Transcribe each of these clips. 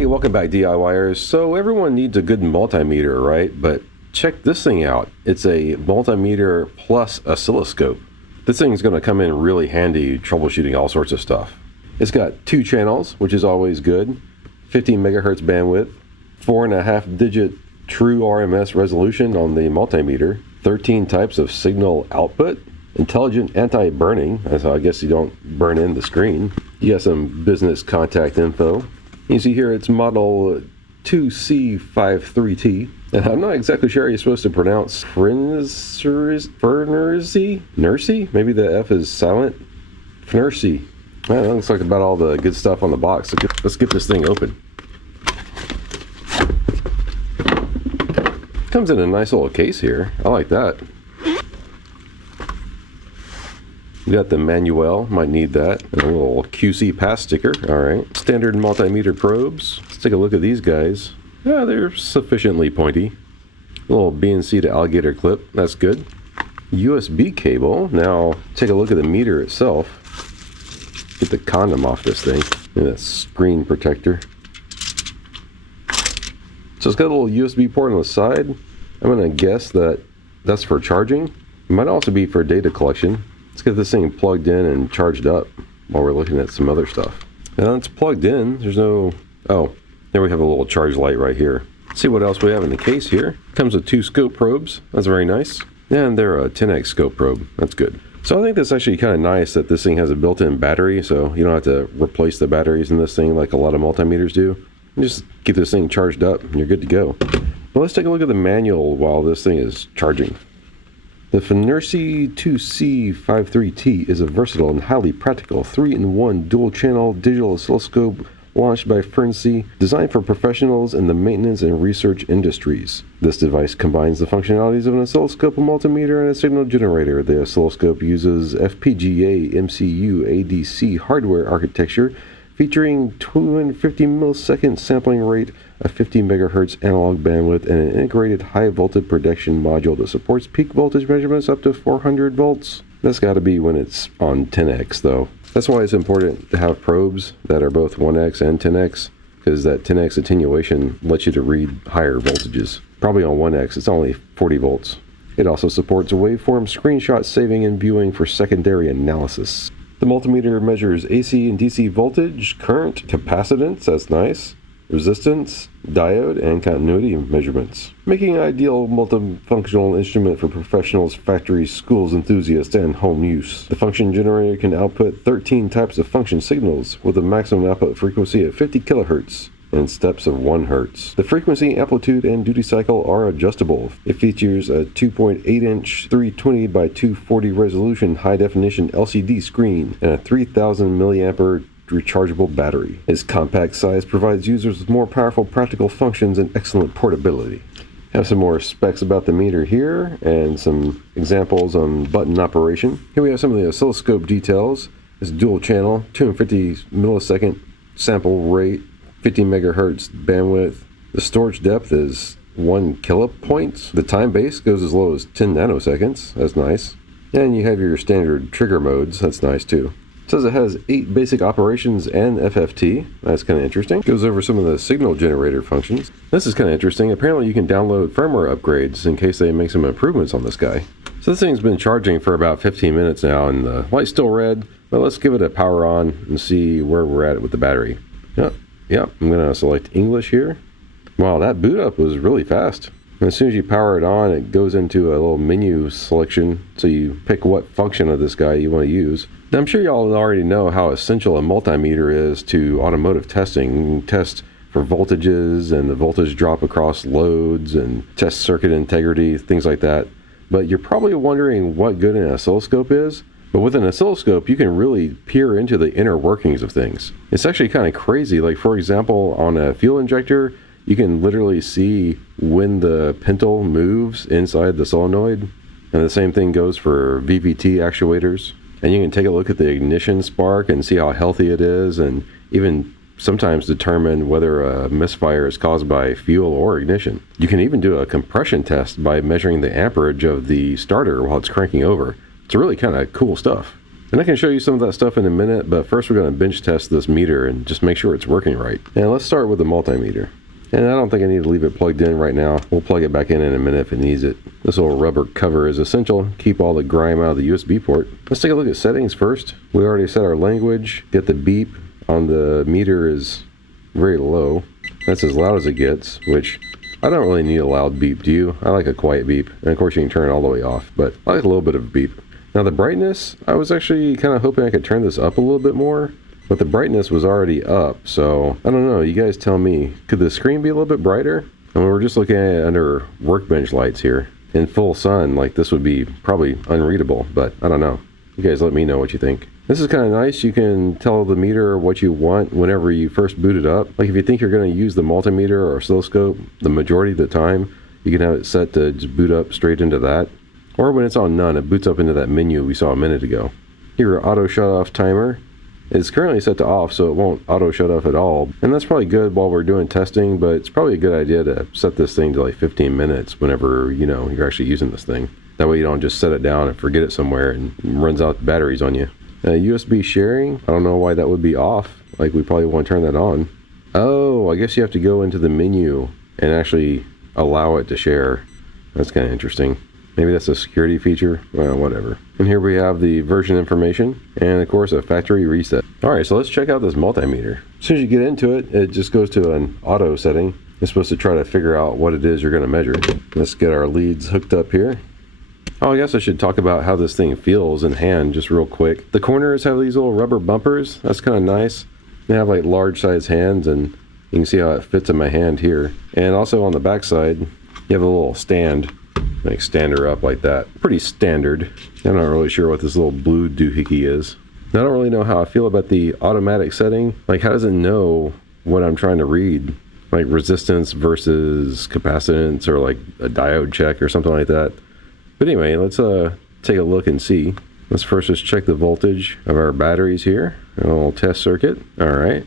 Hey, welcome back DIYers. So everyone needs a good multimeter, right? But check this thing out. It's a multimeter plus oscilloscope. This thing's going to come in really handy troubleshooting all sorts of stuff. It's got 2 channels, which is always good, 15 megahertz bandwidth, 4.5 digit true RMS resolution on the multimeter, 13 types of signal output, intelligent anti-burning, so I guess you don't burn in the screen. You got some business contact info. You see here it's model 2C53T, and I'm not exactly sure how you're supposed to pronounce Fnirsi? Maybe the F is silent. Fnirsi. That looks like about all the good stuff on the box. So let's get this thing open. Comes in a nice little case here. I like that. You got the manual, might need that, and a little QC pass sticker. Alright, standard multimeter probes. Let's take a look at these guys. Yeah, they're sufficiently pointy. A little BNC to alligator clip, that's good. USB cable. Now take a look at the meter itself. Get the condom off this thing. And that screen protector. So it's got a little USB port on the side. I'm going to guess that that's for charging. It might also be for data collection. Let's get this thing plugged in and charged up while we're looking at some other stuff. Now it's plugged in. There's no... Oh, there we have a little charge light right here. Let's see what else we have in the case here. Comes with 2 scope probes. That's very nice. And they're a 10x scope probe. That's good. So I think that's actually kind of nice that this thing has a built-in battery, so you don't have to replace the batteries in this thing like a lot of multimeters do. You just keep this thing charged up and you're good to go. But let's take a look at the manual while this thing is charging. The Fnirsi 2C53T is a versatile and highly practical 3-in-1 dual-channel digital oscilloscope launched by Fnirsi, designed for professionals in the maintenance and research industries. This device combines the functionalities of an oscilloscope, a multimeter, and a signal generator. The oscilloscope uses FPGA MCU ADC hardware architecture, featuring 250 millisecond sampling rate, a 50 megahertz analog bandwidth, and an integrated high voltage protection module that supports peak voltage measurements up to 400 volts. That's got to be when it's on 10x though. That's why it's important to have probes that are both 1x and 10x, because that 10x attenuation lets you to read higher voltages. Probably on 1x it's only 40 volts. It also supports waveform screenshot saving and viewing for secondary analysis. The multimeter measures AC and DC voltage, current, capacitance, that's nice, resistance, diode, and continuity measurements, making an ideal multifunctional instrument for professionals, factories, schools, enthusiasts, and home use. The function generator can output 13 types of function signals with a maximum output frequency of 50 kilohertz and steps of 1 hertz. The frequency, amplitude, and duty cycle are adjustable. It features a 2.8-inch 320 by 240 resolution high-definition LCD screen and a 3000 milliampere rechargeable battery. Its compact size provides users with more powerful practical functions and excellent portability. Have some more specs about the meter here and some examples on button operation. Here we have some of the oscilloscope details. It's dual channel, 250 millisecond sample rate, 50 megahertz bandwidth. The storage depth is 1 kilopoint. The time base goes as low as 10 nanoseconds. That's nice. And you have your standard trigger modes. That's nice too. It says it has 8 basic operations and FFT. That's kind of interesting. Goes over some of the signal generator functions. This is kind of interesting. Apparently you can download firmware upgrades in case they make some improvements on this guy. So this thing's been charging for about 15 minutes now and the light's still red, but let's give it a power on and see where we're at with the battery. Yep, I'm going to select English here. Wow, that boot up was really fast. And as soon as you power it on, it goes into a little menu selection, so you pick what function of this guy you want to use. Now, I'm sure y'all already know how essential a multimeter is to automotive testing. You can test for voltages and the voltage drop across loads and test circuit integrity, things like that. But you're probably wondering what good an oscilloscope is. But with an oscilloscope, you can really peer into the inner workings of things. It's actually kind of crazy. Like, for example, on a fuel injector, you can literally see when the pintle moves inside the solenoid. And the same thing goes for VVT actuators. And you can take a look at the ignition spark and see how healthy it is, and even sometimes determine whether a misfire is caused by fuel or ignition. You can even do a compression test by measuring the amperage of the starter while it's cranking over. It's really kind of cool stuff. And I can show you some of that stuff in a minute, but first we're going to bench test this meter and just make sure it's working right. And let's start with the multimeter. And I don't think I need to leave it plugged in right now. We'll plug it back in a minute if it needs it. This little rubber cover is essential. Keep all the grime out of the USB port. Let's take a look at settings first. We already set our language. Get the beep on the meter is very low. That's as loud as it gets, which I don't really need a loud beep, do you? I like a quiet beep. And of course you can turn it all the way off, but I like a little bit of a beep. Now the brightness, I was actually kind of hoping I could turn this up a little bit more, but the brightness was already up, so I don't know, you guys tell me. Could the screen be a little bit brighter? I mean, we're just looking at it under workbench lights here. In full sun, like this would be probably unreadable, but I don't know. You guys let me know what you think. This is kind of nice. You can tell the meter what you want whenever you first boot it up. Like if you think you're going to use the multimeter or oscilloscope the majority of the time, you can have it set to just boot up straight into that. Or when it's on none, it boots up into that menu we saw a minute ago. Your auto shut off timer is currently set to off, so it won't auto shut off at all. And that's probably good while we're doing testing, but it's probably a good idea to set this thing to like 15 minutes whenever, you know, you're actually using this thing. That way you don't just set it down and forget it somewhere and runs out batteries on you. USB sharing, I don't know why that would be off. Like we probably won't turn that on. Oh, I guess you have to go into the menu and actually allow it to share. That's kind of interesting. Maybe that's a security feature, well, whatever. And here we have the version information and of course a factory reset. All right, so let's check out this multimeter. As soon as you get into it, it just goes to an auto setting. It's supposed to try to figure out what it is you're going to measure. Let's get our leads hooked up here. Oh, I guess I should talk about how this thing feels in hand just real quick. The corners have these little rubber bumpers. That's kind of nice. They have like large size hands and you can see how it fits in my hand here. And also on the back side, you have a little stand. Like stand her up like that. Pretty standard. I'm not really sure what this little blue doohickey is. I don't really know how I feel about the automatic setting. Like how does it know what I'm trying to read? Like resistance versus capacitance or like a diode check or something like that. But anyway, let's take a look and see. Let's first just check the voltage of our batteries here. A little test circuit. Alright.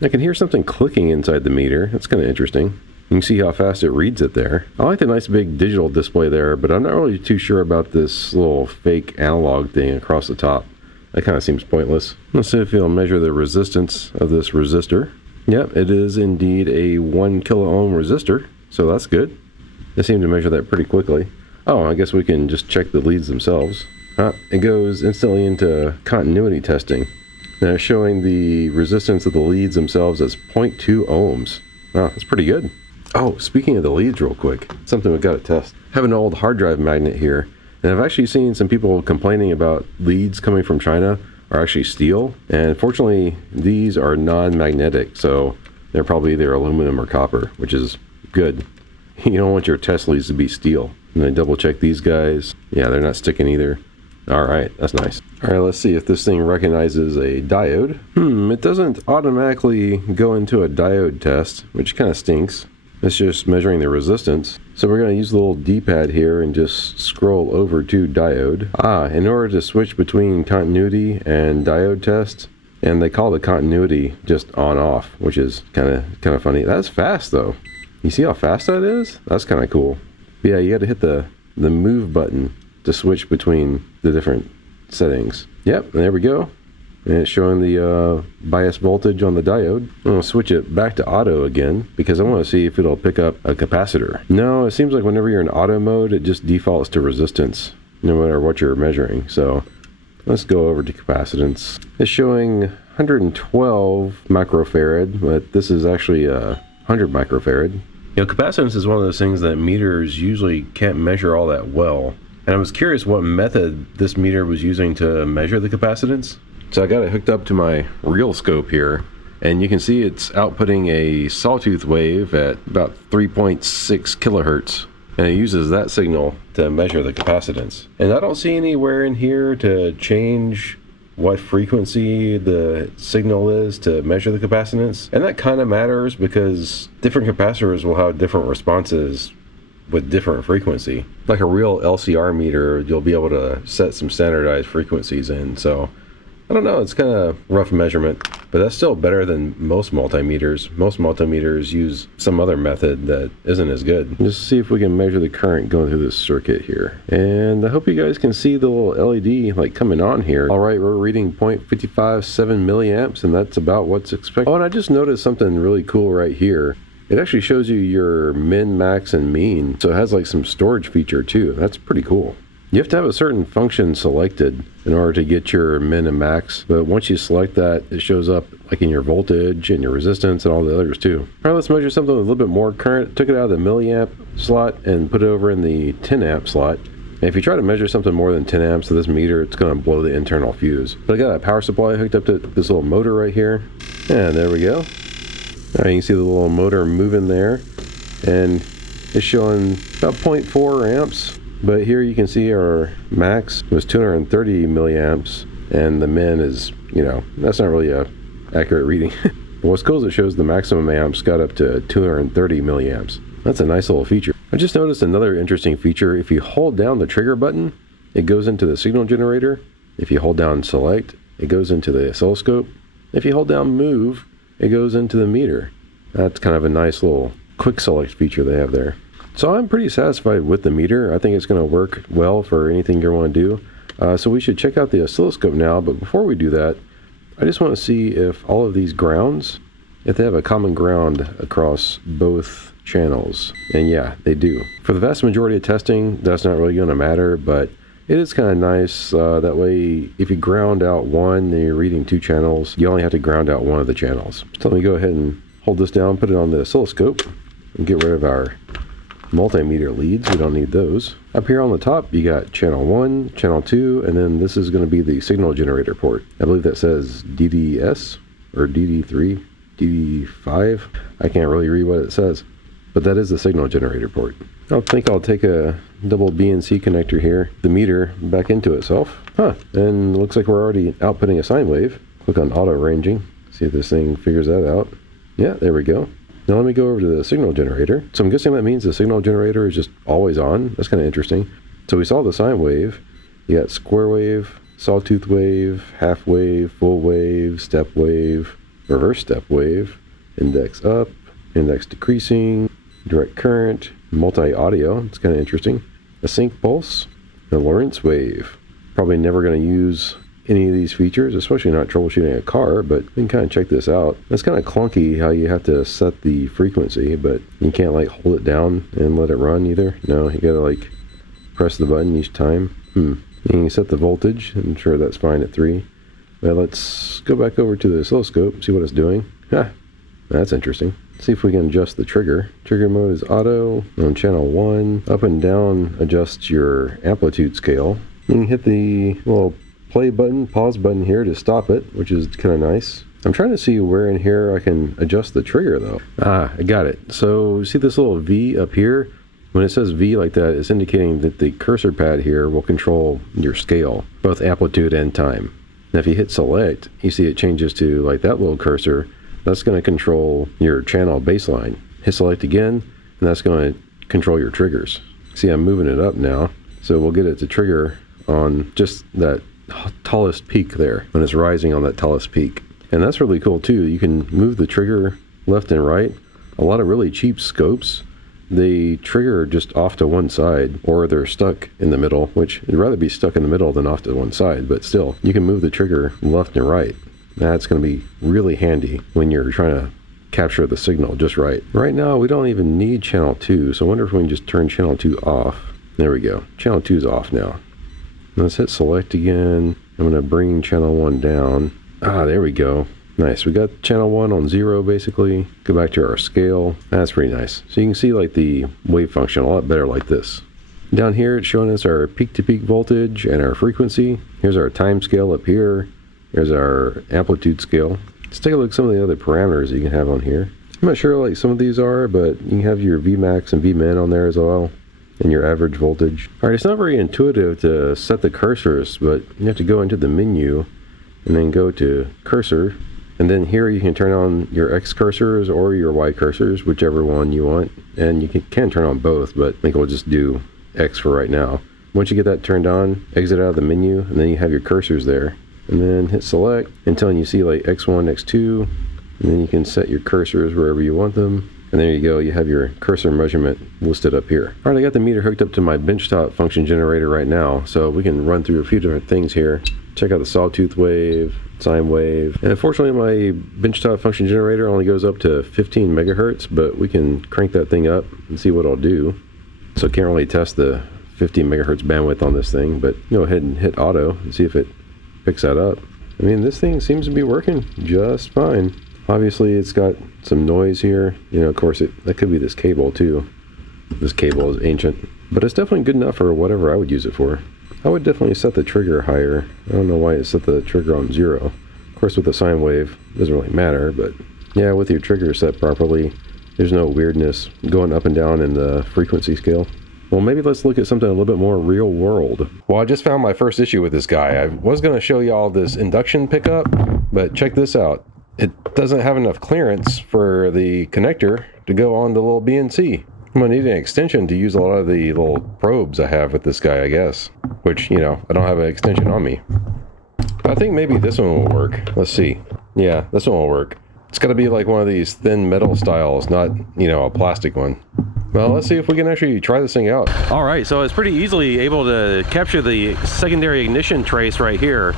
I can hear something clicking inside the meter. That's kind of interesting. You can see how fast it reads it there. I like the nice big digital display there, but I'm not really too sure about this little fake analog thing across the top. That kind of seems pointless. Let's see if it'll measure the resistance of this resistor. Yep, it is indeed a 1 kilo ohm resistor, so that's good. They seem to measure that pretty quickly. Oh, I guess we can just check the leads themselves. It goes instantly into continuity testing. Now it's showing the resistance of the leads themselves as 0.2 ohms. Wow, that's pretty good. Oh, speaking of the leads real quick, something we've got to test. I have an old hard drive magnet here, and I've actually seen some people complaining about leads coming from China are actually steel, and fortunately these are non-magnetic, so they're probably either aluminum or copper, which is good. You don't want your test leads to be steel. And I double check these guys. Yeah, they're not sticking either. Alright, that's nice. Alright, let's see if this thing recognizes a diode. It doesn't automatically go into a diode test, which kind of stinks. It's just measuring the resistance. So we're going to use the little D-pad here and just scroll over to diode. In order to switch between continuity and diode test, and they call the continuity just on-off, which is kind of funny. That's fast though. You see how fast that is? That's kind of cool. But yeah, you got to hit the move button to switch between the different settings. Yep, there we go. And it's showing the bias voltage on the diode. I'm going to switch it back to auto again because I want to see if it'll pick up a capacitor. No, it seems like whenever you're in auto mode, it just defaults to resistance no matter what you're measuring. So let's go over to capacitance. It's showing 112 microfarad, but this is actually 100 microfarad. You know, capacitance is one of those things that meters usually can't measure all that well. And I was curious what method this meter was using to measure the capacitance. So I got it hooked up to my real scope here, and you can see it's outputting a sawtooth wave at about 3.6 kilohertz. And it uses that signal to measure the capacitance. And I don't see anywhere in here to change what frequency the signal is to measure the capacitance. And that kind of matters because different capacitors will have different responses with different frequency. Like a real LCR meter, you'll be able to set some standardized frequencies in. So I don't know, it's kind of rough measurement, but that's still better than most multimeters. Most multimeters use some other method that isn't as good. Just see if we can measure the current going through this circuit here. And I hope you guys can see the little LED like coming on here. All right, we're reading 0.557 milliamps, and that's about what's expected. Oh, and I just noticed something really cool right here. It actually shows you your min, max, and mean. So it has like some storage feature too. That's pretty cool. You have to have a certain function selected in order to get your min and max, but once you select that, it shows up like in your voltage and your resistance and all the others too. All right, let's measure something with a little bit more current. Took it out of the milliamp slot and put it over in the 10 amp slot. And if you try to measure something more than 10 amps to this meter, it's going to blow the internal fuse. But I got a power supply hooked up to this little motor right here. And there we go. Now you can see the little motor moving there. And it's showing about 0.4 amps. But here you can see our max was 230 milliamps, and the min is, you know, that's not really a accurate reading. But what's cool is it shows the maximum amps got up to 230 milliamps. That's a nice little feature. I just noticed another interesting feature. If you hold down the trigger button, it goes into the signal generator. If you hold down select, it goes into the oscilloscope. If you hold down move, it goes into the meter. That's kind of a nice little quick select feature they have there. So I'm pretty satisfied with the meter. I think it's going to work well for anything you want to do. So we should check out the oscilloscope now, but before we do that, I just want to see if all of these grounds, if they have a common ground across both channels. And yeah, they do. For the vast majority of testing, that's not really going to matter, but it is kind of nice. That way, if you ground out one and you're reading two channels, you only have to ground out one of the channels. So let me go ahead and hold this down, put it on the oscilloscope, and get rid of our multimeter leads. We don't need those. Up here on the top you got channel 1, channel 2, and then this is going to be the signal generator port. I believe that says DDS or DD3, DD5. I can't really read what it says, but that is the signal generator port. I think I'll take a double BNC connector here, the meter back into itself. And it looks like we're already outputting a sine wave. Click on auto ranging, see if this thing figures that out. Yeah, there we go. Now let me go over to the signal generator. So I'm guessing that means the signal generator is just always on. That's kind of interesting. So we saw the sine wave. You got square wave, sawtooth wave, half wave, full wave, step wave, reverse step wave, index up, index decreasing, direct current, multi-audio. It's kind of interesting. A sync pulse, a Lorentz wave. Probably never going to use any of these features, especially not troubleshooting a car, but we can kind of check this out. It's kind of clunky how you have to set the frequency, but you can't like hold it down and let it run either. No, you gotta like press the button each time. You can set the voltage. I'm sure that's fine at 3. But let's go back over to the oscilloscope, see what it's doing. That's interesting. See if we can adjust the trigger. Trigger mode is auto on channel 1. Up and down adjusts your amplitude scale. You can hit the little play button, pause button here to stop it, which is kind of nice. I'm trying to see where in here I can adjust the trigger though. I got it. So see this little V up here? When it says V like that, it's indicating that the cursor pad here will control your scale, both amplitude and time. Now if you hit select, you see it changes to like that little cursor. That's going to control your channel baseline. Hit select again, and that's going to control your triggers. See, I'm moving it up now, so we'll get it to trigger on just that tallest peak there, when it's rising on that tallest peak. And that's really cool too. You can move the trigger left and right. A lot of really cheap scopes, they trigger just off to one side, or they're stuck in the middle, which I'd rather be stuck in the middle than off to one side, but still, you can move the trigger left and right. That's going to be really handy when you're trying to capture the signal just right. Right now, we don't even need channel 2, so I wonder if we can just turn channel 2 off. There we go. Channel 2 is off now. Let's hit select again. I'm going to bring channel 1 down. There we go. Nice. We got channel 1 on 0 basically. Go back to our scale. That's pretty nice. So you can see like the wave function a lot better like this. Down here it's showing us our peak to peak voltage and our frequency. Here's our time scale up here. Here's our amplitude scale. Let's take a look at some of the other parameters you can have on here. I'm not sure like some of these are, but you can have your Vmax and Vmin on there as well. And your average voltage. Alright, it's not very intuitive to set the cursors, but you have to go into the menu and then go to cursor. And then here you can turn on your X cursors or your Y cursors, whichever one you want. And you can turn on both, but I think we'll just do X for right now. Once you get that turned on, exit out of the menu, and then you have your cursors there. and then hit select until you see like X1, X2, and then you can set your cursors wherever you want them. And there you go, you have your cursor measurement listed up here. All right, I got the meter hooked up to my benchtop function generator right now, so we can run through a few different things here. Check out the sawtooth wave, sine wave, and unfortunately my benchtop function generator only goes up to 15 megahertz, but we can crank that thing up and see what it'll do. So can't really test the 50 megahertz bandwidth on this thing, but go ahead and hit auto and see if it picks that up. I mean, this thing seems to be working just fine. Obviously it's got some noise here, you know, of course that could be this cable too. This cable is ancient, but it's definitely good enough for whatever I would use it for. I would definitely set the trigger higher. I don't know why it set the trigger on 0. Of course with the sine wave it doesn't really matter, but yeah, with your trigger set properly, there's no weirdness going up and down in the frequency scale. Well, maybe let's look at something a little bit more real world. Well, I just found my first issue with this guy. I was going to show y'all this induction pickup, but check this out. It doesn't have enough clearance for the connector to go on the little BNC. I'm gonna need an extension to use a lot of the little probes I have with this guy, I guess. Which, you know, I don't have an extension on me. I think maybe this one will work. Let's see. Yeah, this one will work. It's gotta be like one of these thin metal styles, not, you know, a plastic one. Well, let's see if we can actually try this thing out. All right, so it's pretty easily able to capture the secondary ignition trace right here.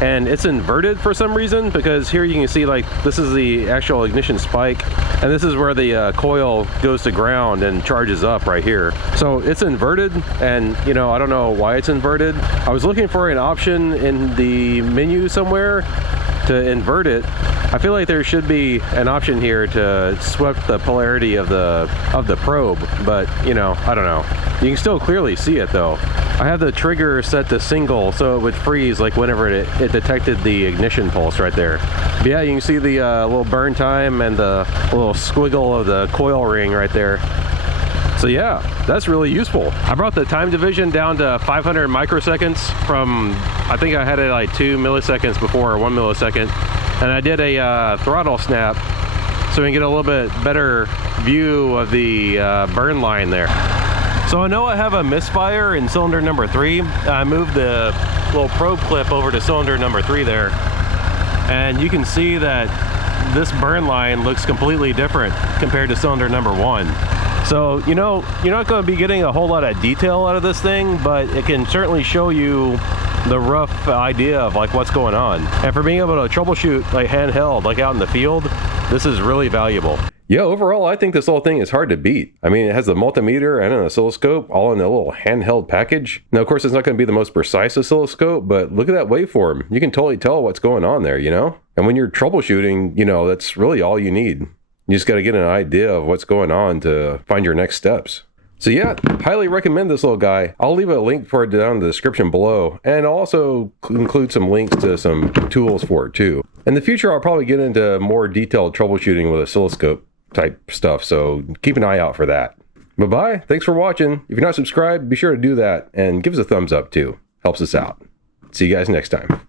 And it's inverted for some reason, because here you can see like this is the actual ignition spike, and this is where the coil goes to ground and charges up right here. So it's inverted, and you know, I don't know why it's inverted. I was looking for an option in the menu somewhere to invert it. I feel like there should be an option here to swap the polarity of the probe, but you know, I don't know. You can still clearly see it though. I have the trigger set to single, so it would freeze like whenever it detected the ignition pulse right there. But yeah, you can see the little burn time and the little squiggle of the coil ring right there. So yeah, that's really useful. I brought the time division down to 500 microseconds from, I think I had it like 2 milliseconds before, or 1 millisecond. And I did a throttle snap so we can get a little bit better view of the burn line there. So I know I have a misfire in cylinder number 3. I moved the little probe clip over to cylinder number 3 there. And you can see that this burn line looks completely different compared to cylinder number 1. So, you know, you're not going to be getting a whole lot of detail out of this thing, but it can certainly show you the rough idea of like what's going on. And for being able to troubleshoot like handheld, like out in the field, this is really valuable. Yeah, overall, I think this whole thing is hard to beat. I mean, it has the multimeter and an oscilloscope all in a little handheld package. Now, of course, it's not going to be the most precise oscilloscope, but look at that waveform. You can totally tell what's going on there, you know? And when you're troubleshooting, you know, that's really all you need. You just got to get an idea of what's going on to find your next steps. So yeah, highly recommend this little guy. I'll leave a link for it down in the description below, and I'll also include some links to some tools for it too. In the future, I'll probably get into more detailed troubleshooting with oscilloscope type stuff, so keep an eye out for that. Bye-bye, thanks for watching. If you're not subscribed, be sure to do that, and give us a thumbs up too. Helps us out. See you guys next time.